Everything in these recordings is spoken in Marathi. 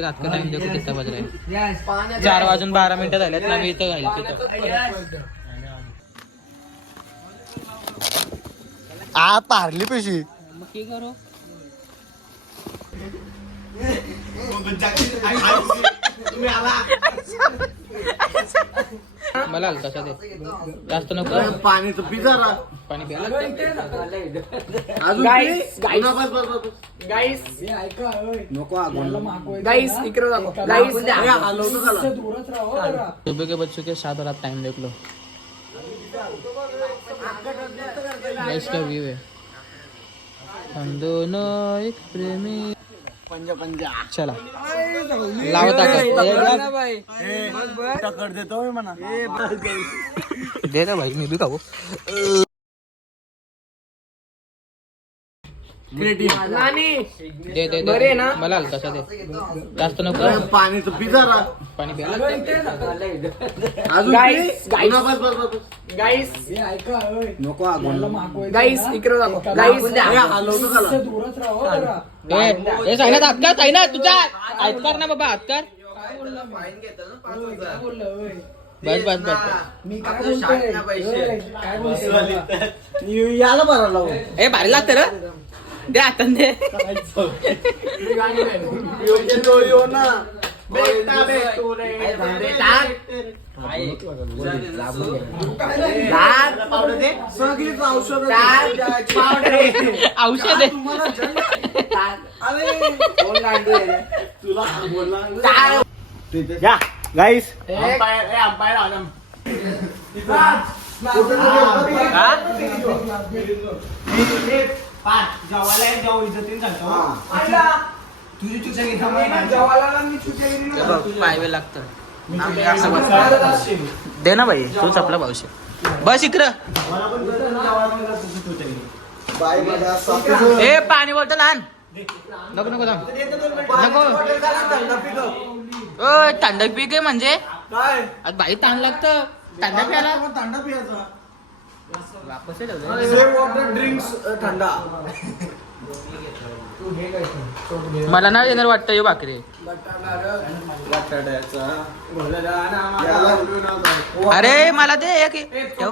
रात का टाइम देखो कितना बज रहा है 4:12 झालेत ना मी इथं घाल तिथं आ पारली पैसे मग काय करू मला कसा दे जास्त नको पाणी तर पिझा पाणी प्यायला गाईस नको गाईस इकडे दाखव गाईस सुबह के बच्चों के साथ और आप टाइम देख लो इसका व्यू है हम दोनों एक प्रेमी पंजा चला लावता टक्कर देतो म्हणा दे ना भाई मी भी खाऊ दे दे दे मला हलकासा दे जास्त नको पाणी तर पिझा पाणी प्यायला गाईस नको गाईस इकडे दाखव गाईस हे सांगण्यात हातकार आहे ना तुझा हातकार ना बाबा हातकार बस बस बस मी काय बोलतोय याला भरायला ए भारी लागतं रे दे आता दे ना सगळीच औषध औषध आहे तुला बोलला गाईस तुझी चुकी पायवे लागतं दे ना भाई तूच आपला भाऊशी बस इकडं ए पाणी बोलतो लहान नको नको नको ओ थंड पीक आहे म्हणजे काय भाई ताण लागतं थंड प्यायला थंडा पियाचा वापस वॉटर ड्रिंक्स थंडा मला ना येणार वाटतं यो भाकरी अरे मला दे एक ठेव.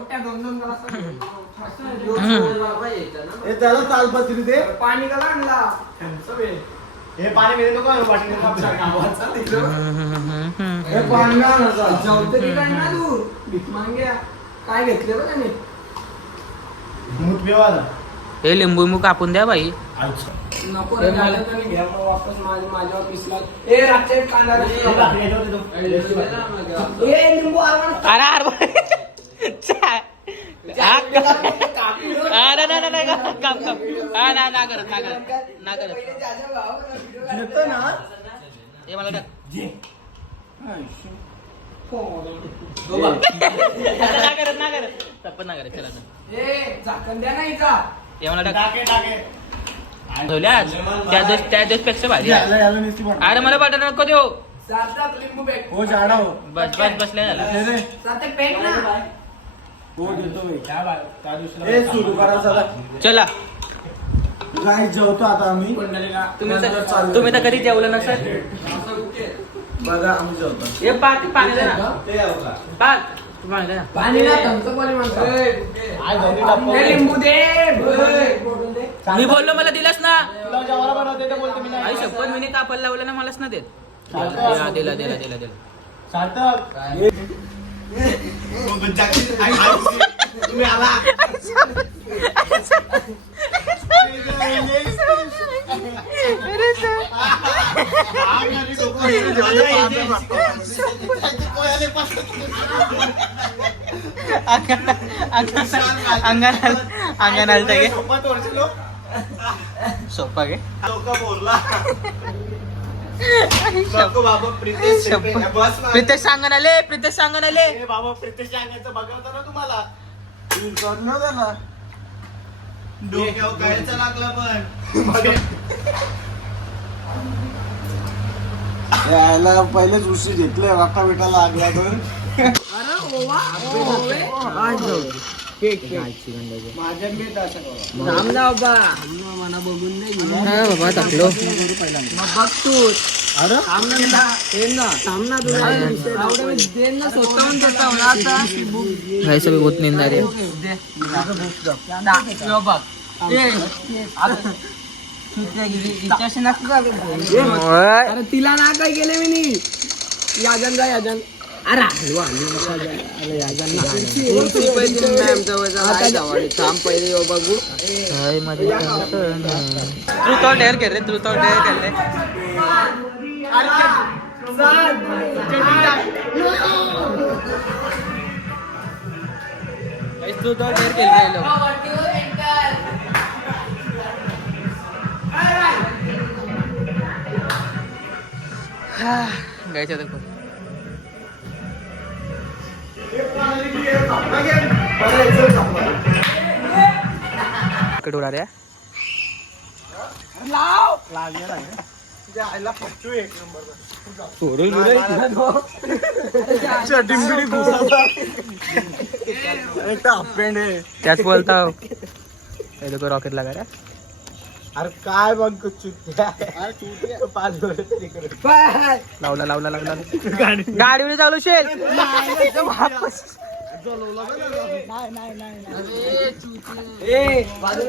त्याला तालपत्री दे पाणी का आणला हे पाणी मिळेल हे पाणी तरी काय ना तू भीक मांग्या काय घेतलं बघ त्याने मूत बेवाला हे लिंबू लिंबू कापून द्या भाई नको रे घ्या मग वापस माझ्या ऑफिसला ए रात्री कांदा ए लिंबू अरे अरे नाही काम ना करत घेतो ना हे मला करत चला ए झाकण द्या नाही जा हे मला त्या दिवस पेक्षा भारी अरे मला बटाटा नको देऊ सात लिंबू बॅग हो झाडा हो बस बसल्या झाला सात बॅग ना हो देतो हे सुरू करा चला चला गाईस जेवतो आता आम्ही तुम्ही तर कधी जेवलं नसेल बघा आम्ही जेवतो हे पाणी दे ना पाणी दे ना पाणी ना थम्सअप वाली माणसं लिंबू दे मी बोललो मला दिलास ना आई शपथ मी कापायला लावलं ना मलाच ना देत दिला अंगण घे सोपा घे प्रितेश सांगून आले बाबा प्रितेश सांगायचं बघवतो ना तुम्हाला त्याला डोक्यावर कायचा लागला पण यायला पहिलेच उशी घेतले वाटा बिटा लागला तर बाबा टाकलो बघ तू भाई सभी बहुत नींद आ रही है. अरे तिला ना काय केले मी याजन जा याजन अरे हलवा थांब पहिले येऊ बघू ट्रूथ और डेअर खेळ रे ट्रूथ और डेअर खेळ रे ट्रूथ और डेअर खेळ रे लोग गाइस देखो कट उड़ा रहा है त्याच बोलता हो. ये देखो रॉकेट लगा रहा है. अरे काय बघ पाच लावला लावला लावला गाडीवर चालू शेल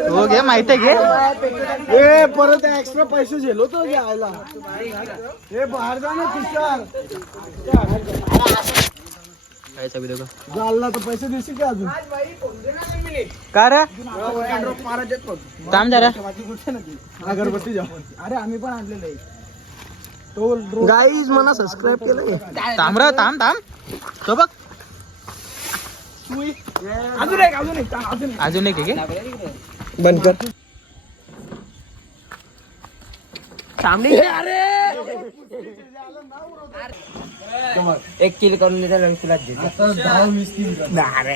हो घे माहिती आहे घे ए परत एक्स्ट्रा पैसे झेलो तो घ्यायला हे बाहेर जा ना तुषार काय चाबी देखो झाला तर पैसे देशील का अजून का रे थांब जरा अगरबत्ती जाऊ अरे आम्ही पण आणलेलं आहे तो गाईज मला सबस्क्राईब केलं थांब रे थांब थांब तो बघ अजून एक अजून एक अजून एक अजून एक आहे घे. बंद कर एक किल करून दिला तुला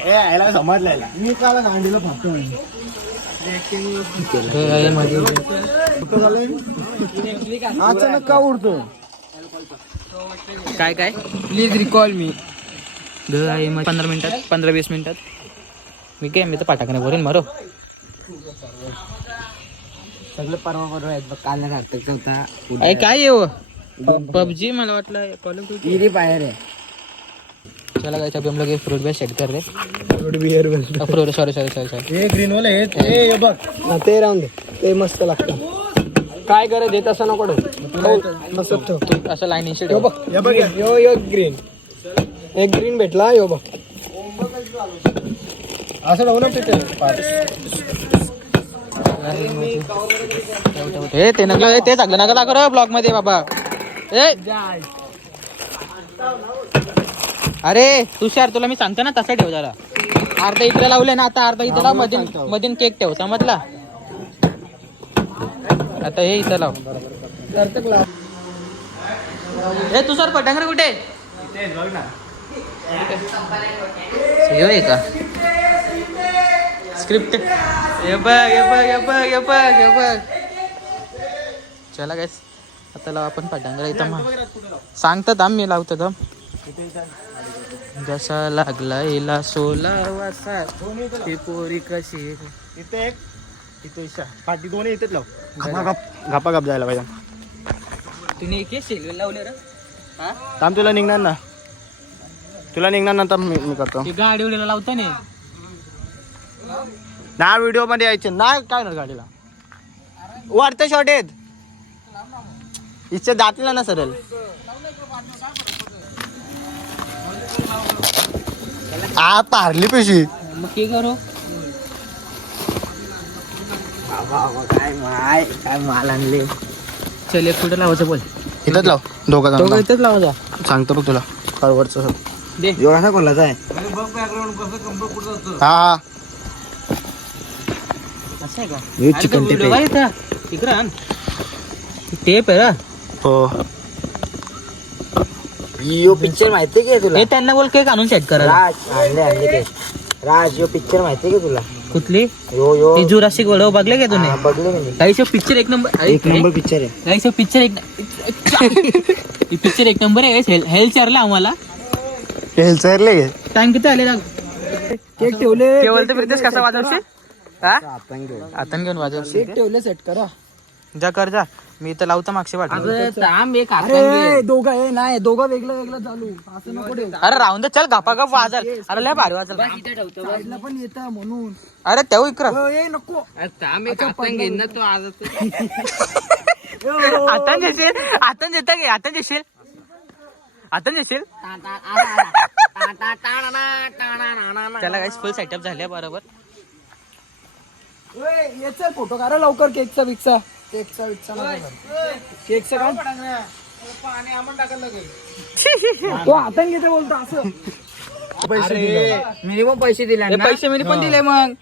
यायला समजलाय मी काला गांडीला फाटतो अचानक का उडतो काय काय प्लीज रिकॉल मी 15 मिनिटात 15-20 मिनिटात मी काय मी तर पाठाकडे भरून मारो सगळं परवा आहेत बघ काल सार्थक होता अरे काय येऊ पबजी मला वाटलं कॉल ऑफ ड्यूटी इरी बाहेर आहे चला गाइस अभी हम लोग ये फ्रूट बेस सेट कर रहे फ्रूट बियर फ्रूट सॉरी हे ग्रीन वाले हे बघ ते राहून दे ते मस्त लागतं काय करे देत असं नको मस्त ठेव असं लाईन यो इन्स्टेड बघ हे बघ यो ग्रीन एक ग्रीन भेटला यो बघ असं राहू ना तिथे हे ते नकला ते चांगलं नका दाखव ब्लॉग मध्ये बाबा ए अरे तुषार तुला मी सांगतो ना तसं ठेव जरा अर्धा इकडे लावले ना आता अर्धा इथं लाव मधून केक ठेव समजला आता हे इथं लाव हे तुषार पटांगर कुठे हे का स्क्रिप्ट हे बघ चला गाइस आता लाव आपण पटांगर इथं सांगतात थांब मी लावतो थांब जसा लागला हिला 16 वासा ती पोरी कशी इथे एक इथे इशा पाठी दोन्ही इथेच लाव घापा घाप जायला पाहिजे तुम्ही एक सेल्वे लावले रे हा थांब तुला निघणार नंतर मी करतो ती गाडीवलेला लावतो ना ना व्हिडिओ मध्ये यायचे नाही काय ना गाडीला वरते शॉर्ट आहेत इच्छा जातील ना सरळ आ पारली पेशी मग काय करू काय माल आणले चल एक कुठे लावायचं बोल इथंच लाव दोघं तो इथेच लावायचा सांगतो बघ तुला कळवरचं दे एवढा कोणाचा आहे हा असं आहे का हे चिकन टेप आहे. तिकडं आण टेप आहे रा हो यो पिक्चर माहितीये का तुला हे त्यांना बोल केक आणून सेट करा राज आणले ते राज यो पिक्चर माहितीये का तुला कुठली यो यो ती जुरासिक वर्ल्ड बघले का तुम्ही बघले म्हणजे गाईस पिक्चर एक नंबर एक नंबर पिक्चर आहे गाईस पिक्चर एक पिक्चर एक नंबर आहे गाईस हेल्थ चारला आम्हाला हेलचरले टाइम किती आले केक ठेवले केवळ तर प्रितेश कसा वाजवशील हा आपण घेऊ आता घेऊन वाजवशील केक ठेवले सेट करा जा कर जा मी तर लावतो मागच्या वाटत. अरे दोघं हे नाही दोघं वेगळं वेगळं चालू असं नको ठेवू. अरे राहून दे चल गपा गप वाजल. अरे लय भारी वाजल. साईडला पण येतं म्हणून अरे तेव्हा इकडं ए नको आता जेशील आता जेता घे आता जेशील आता जेशील. त्याला काही फुल सेटअप झाले बरोबर. याचा फोटो काढा लवकर केकचा विकचा केकचा काढ. तो हाताने घेते बोलतो असं. मिनिमम पैसे दिले हे पैसे मी पण दिले मग.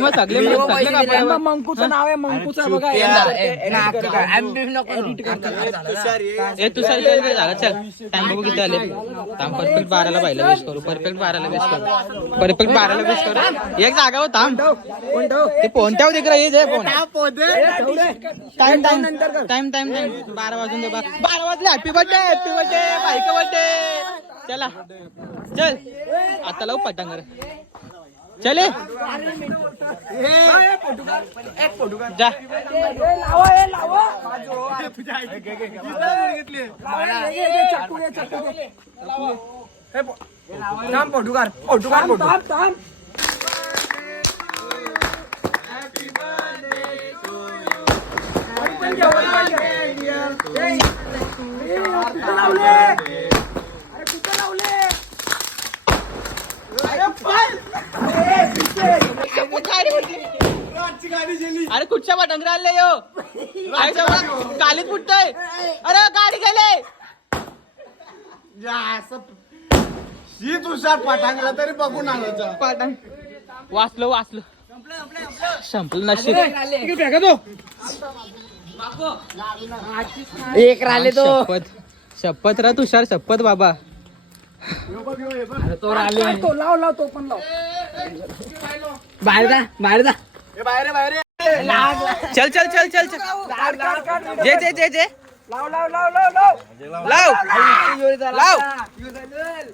मग सगळे मंकूचं नाव आहे मंकूचं बघा. ए तू सर झालं चल. टाइम बघू किती आले. थांब परफेक्ट 12ला पाहिलं वेस्ट करू. परफेक्ट 12ला वेस्ट करू. परफेक्ट 12ला वेस्ट करू. एक जागा थांब. ते फोन ठेव तिकडे ये जे phone. Time time time time 12 वाजून दे. 12 वाजले. Happy birthday bike birthday. चला चल आता लावू पटांगर. चले जा. अरे कुठच्या पटांगर आले यो. कालीत फुटतय. अरे गाडी गेले. तुषार पटांगला तरी बघून आलो. पटांग वाचलो संपलं नशीब. एक राहिले तो शपथ रा तुषार शपथ बाबा. तो लाव तो पण लाव. बाहेर जा चल चल चल चल चल. जे जे जे जे लाव लाव.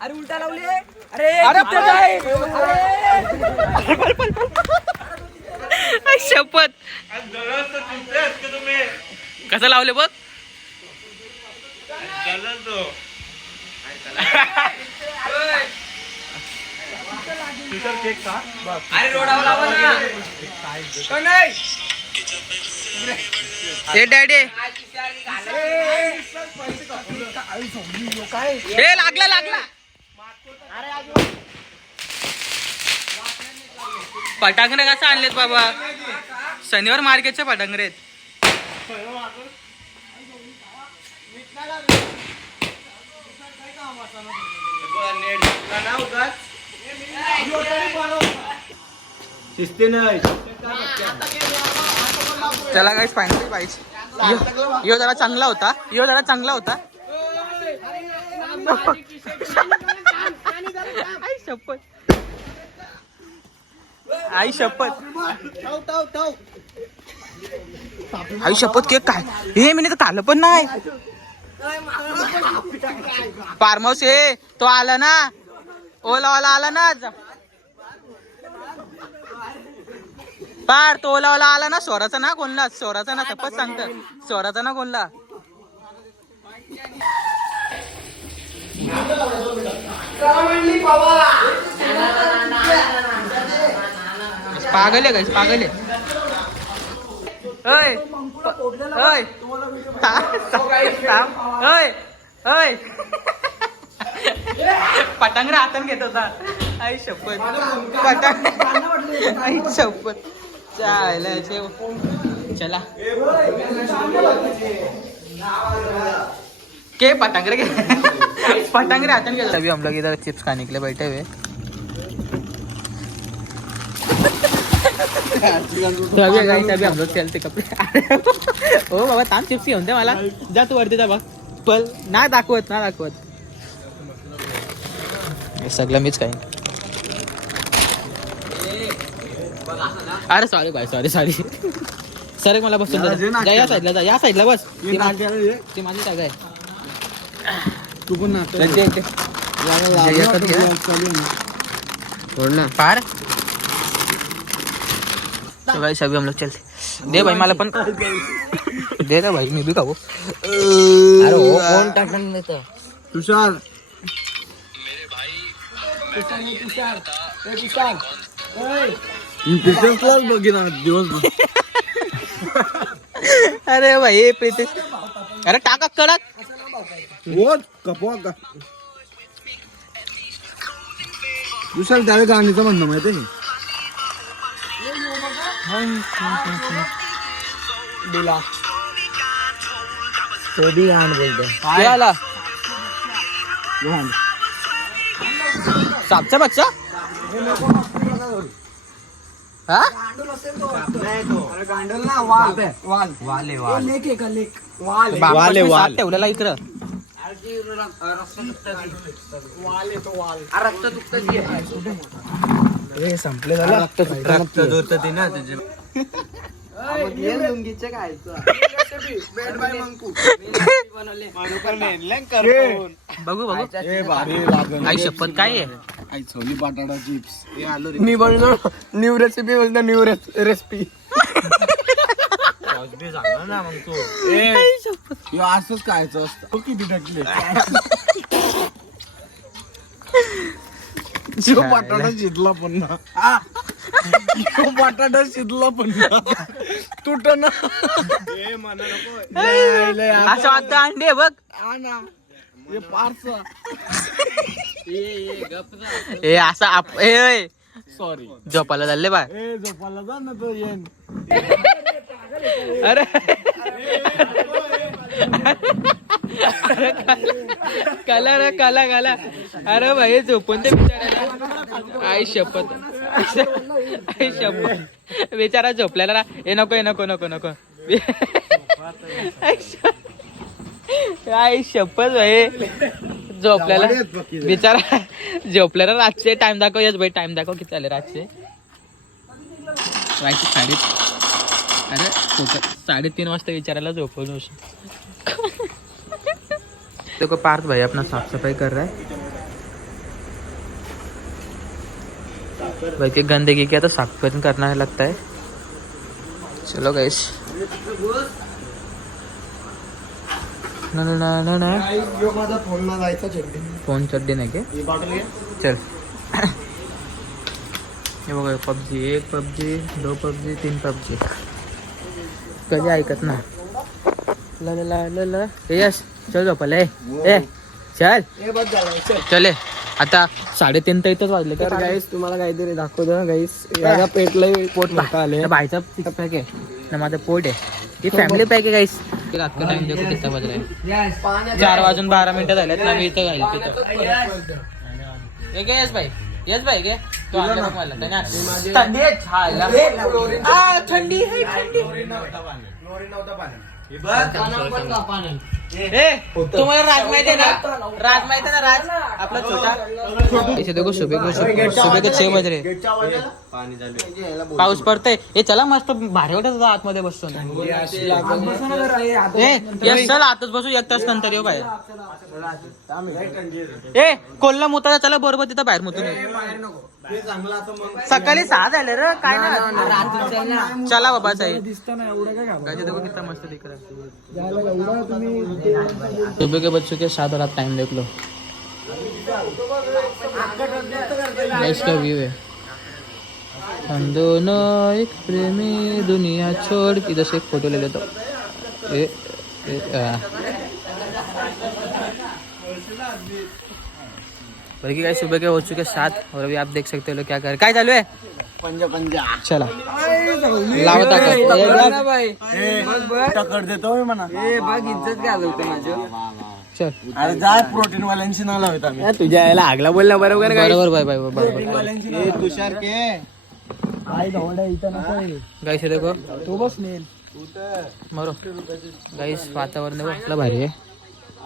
अरे उलटा लावले. अरे शपथ कसं लावले बघ. हे डॅडी हे लागला पटांगरे कसं आणलेत बाबा. शनिवार मार्केटचे पटांगरे आहेत. चला गाइस फायनली पाहिजे. यो जरा चांगला होता. आई शपथ केक काय हे मी तर खाल्लं पण नाही. फार्म हाऊस हे तो आला ना. ओलावाला आला ना. पार तो ओलावाला आला ना. स्वराचा ना कोणला. स्वराचा ना शपथ सांगत. स्वराचा ना कोणला. पागल आहे गाइस पागल आहे. पटांगरा हातान घेत होता. आई शपथ आई शपथ. चला के पटांगरे हाथन के. अभी हम लोग इधर चिप्स खाने के लिए बैठे हुए. तो अभी हम लोग चलते कपडे. हो बाबा ताम चिप्स घेऊन दे मला. जा तू वरती जा बघ. पल ना दाखवत हे सगळं मीच काही. अरे सॉरी बाय सॉरी सर मला बसून जा. या साईडला बस. ती माझी जागा आहे. तू पण पार. तो गाइस अभी हम लोग चलते. दे भाई मला पण दे रे भाई मी भी खाऊ. अरे हो कोण टाकणार देतं तुषार तुषारलाच बघितलं दिवसभर. अरे भाई प्रीतेश अरे टाका कडक. वोट कपवा का तुषार त्यावेळी गाणीचं म्हणणं माहिती आहे दिला तो बी गाण बोलतो काय आला सापचा बच्चा हा गांडल ना वाल वाल वाले वाल लेक आहे का लेक वाल वाले वाल ठेवलेला इकडं रक्त दुखत संपले झालं रक्त दूरत ते ना तुझे लुंगीचे काय बघू बघू ए भारी लागल आई शपथ काय आहे आई छोली बटाटा चिप्स हे आलो रे मी बोलतो न्यू रेसिपी बोलतो न्यू रेसिपी ना मग तू हे असंच खायचं असतं तो किती टाकले जो बटाटा शिजला पण ना जो बटाटा शिजला पण ना तुट ना असं वाटतं अंडे बघ ना हे पार्सा ए असा ए सॉरी झोपायला झाले बाय ए झोपायला जा ना तो येईन अरे काला रे काला काला अरे भाई झोपून ते बिचारा आई शपथ आई शपथ बिचारा झोपल्याला ना हे नको नको नको नको आई शपथ भाई झोपल्याला बिचारा झोपल्याला रातचे टाइम दाखव यस भाई टाइम दाखव किती झाले रातचे रातचे 3:30 वाजता विचारायला झोपवून देखो पार्थ भाई अपना साफ सफाई कर रहा है भाई के गंदगी क्या तो साफ करना लगता है. चलो गाइस ना ना ना ना ना माझा फोन ना जायचा चड्डी फोन चड्डी नाही के ही बॉटल घे चल हे बघा PUBG 1 PUBG 2 PUBG 3 PUBG कधी ऐकत ना ला ला ला ला ला यस चल झोपायला ए चल हे बस झालं चले आता 3:30 तर इथंच वाजले तर गाईस तुम्हाला काहीतरी दाखवतो गाईस याला पेटलंय पोट मोठा आले भाईचा सिक्स पॅक आहे ना माझं पोट आहे ही फॅमिली पॅक आहे गाईस रातचा टाइम देखो किती वाजलाय 4:12 झालेत ना मी इथं घाल तिथं हे घे यस भाई घे तू आणलं मला थंडी आहे छायला थंडी आहे तुम्हाला राज माहिती आहे ना राज आपला छोटा इथे देखो सुबह के 6 बज रहे पाऊस पडतंय हे चला मस्त भारी वाटत आतमध्ये बसतो यस चल आतच बसू 1 तास नंतर येऊ बाहेर ए कोल्हा मुताला चला बरोबर तिथं बाहेर मुतून सकाळी 6 झाले रे काय ना चला बाबा साहेब देखो कितना मस्त दिख रहा है सुबह के बच्चों के 7 और आप टाइम देख लो इसका व्यू है हम दोनों एक प्रेमी दुनिया छोड़ इधर से एक फोटो ले लेता हूँ बल्कि गाइस सुबह के हो चुके 7 और अभी आप देख सकते हो लोग क्या कर क्या चालू है पंजा चला लावता टक्कर देतो मी म्हणा बघ इज्जत घालवतो माझं चल अरे जा प्रोटीन वाल्यांशी ना लावत आम्ही तुझ्या यायला आगला बोलला बरोबर बरोबर बाय बरोबर तुषार के आई धवडा इथं नको गाइस हे देखो तो बस नेल मरो गाइस वातावरण देखो आपला भारी आहे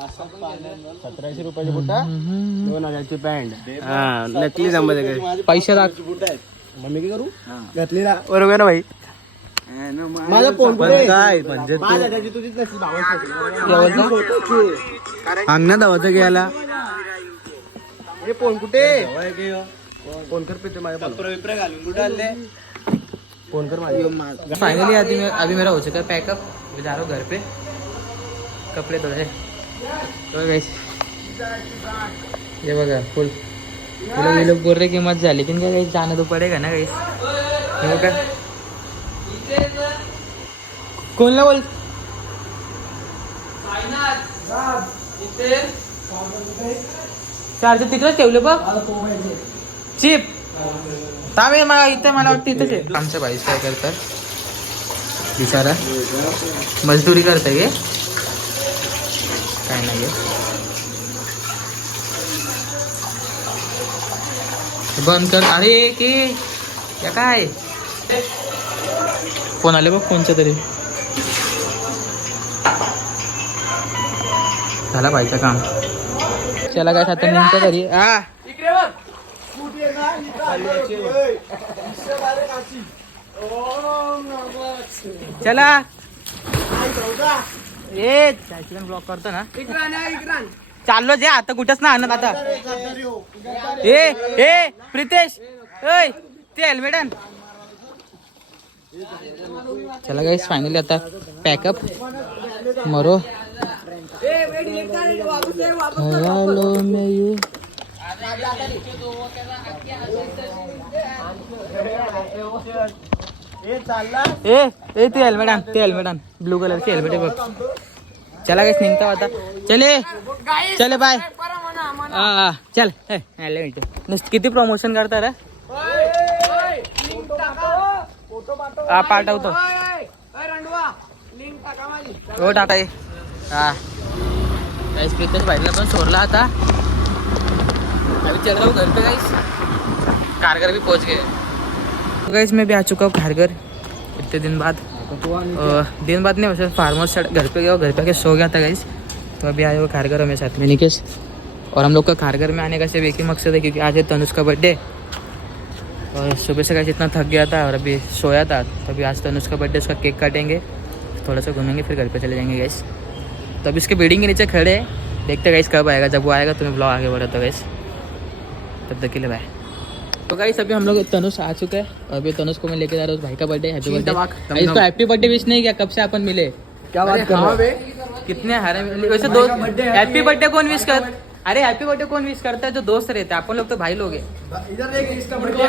1700 रुपयाची बुटा 2000ची पॅन्ट हा नकली जमत पैसे राख मम्मी काय करू घातली ना बरोबर ना भाई माझा फोन काय म्हणजे अंगणात धावायचं घ्यायला हे फोन कुठे फोन कर पे माझ्या घालून कुठे आले फाइनली अभी मेरा हो चुका है पैकअप अभी जा रहा हूँ घर पे कपड़े धोए। तो गाइस ये बघा फुल ये लोग बोल रहे कि मत जा, लेकिन क्या गाइस जाना तो पड़ेगा ना गाइस। हे बघा कोणला बोल चार्जर तिकडे ठेवले बघ चिप तावे मला इथे मला वाटतं इथेच आहे। आमच्या बाईस काय करतात बिचारा मजदुरी करताय गे काय नाही बंद कर। अरे की या काय फोन आले बघ कोणच्या तरी झाला बाईचं काम। चला काय आता नेमकं घरी चला ए ब्लॉक करतो ना चाललो जे आता कुठंच ना आणत आता ए प्रितेश ए ते हेल्मेट आण। चला गाइस फायनली आता पॅकअप मरो हेलो मैं ये ए ते हेल्मेट आण ब्लू कलरचे हेल्मेट आहे बघ। चला गाइस निघता आता चले बाय हा चल किती प्रमोशन करता रे हा पाठवतो हो टाका हा गाइस प्रीतेश भाईला पण सोडला आता अभी चल रहा हूँ घर पे गाइस। कारगर भी पहुंच गए गाइस। मैं भी आ चुका हूँ कारगर इतने दिन बाद नहीं वैसे फार्मर्स घर पे गया घर पे आके सो गया था गाइस। तो अभी आए हुए कारगर हमें साथ में निकेश और हम लोग का कारगर में आने का सिर्फ एक ही मकसद है क्योंकि आज है तनुष का बर्थडे और सुबह से गाइस इतना थक गया था और अभी सोया था। तो अभी आज तनुष का बर्थडे उसका केक काटेंगे थोड़ा सा घूमेंगे फिर घर पे चले जाएंगे गाइस। तो अभी इसके बिल्डिंग के नीचे खड़े हैं देखते गाइस कब आएगा। जब वो आएगा तो मैं ब्लॉग आगे बढ़ा तो गाइस तब तक के लिए बाय। तो गाइस अभी हम लोग तनुष आ चुका है और अभी तनुष को मैं लेके जा रहा हूँ भाई का बर्थडे हैप्पी बर्थडे। इसको हैप्पी बर्थडे विश नहीं किया कब से अपन मिले क्या बात कर रहे हो कितने हारे वैसे दो हैप्पी बर्थडे कौन विश कर अरे हैप्पी बर्थडे कौन विश करता है जो दोस्त रहते हैं अपन लोग तो भाई लोग हैं। इधर देख इसका बर्थडे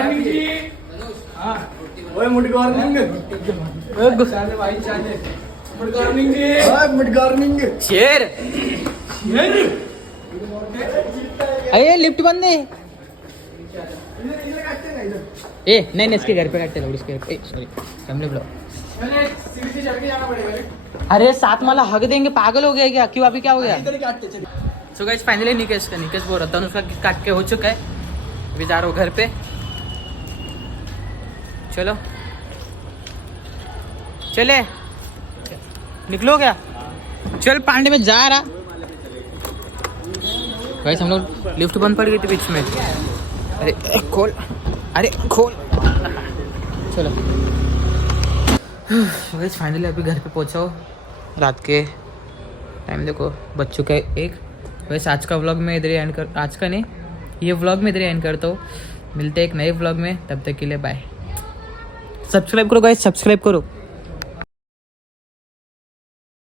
ओए गुड मॉर्निंग भाई चाले गुड मॉर्निंग गुड मॉर्निंग शेर अरे लिफ्ट बंद है ए नहीं इसके घर पे काटते लोग इसके घर पे सॉरी फैमिली ब्लॉग। अरे साथ मला हग देंगे पागल हो गया क्या क्यों अभी क्या हो गया। सो गाइस फाइनली निकेश बोल रहा था उसका काट के हो चुका है अभी जा रहा हूँ घर पे। चलो चले निकलो क्या चल पांडे में जा रहा। गाइस हम लोग लिफ्ट बंद पड़ गई थी बीच में। अरे खोल चलो गाइस फाइनली अभी घर पे पहुंचा हो। रात के टाइम देखो बज चुका है 1। वैसे आज का व्लॉग में इधर ही एंड कर आज का नहीं ये व्लॉग में इधर ही एंड करता हूँ। मिलते हैं एक नए व्लॉग में तब तक के लिए बाय। सब्सक्राइब करो गाइस सब्सक्राइब करो।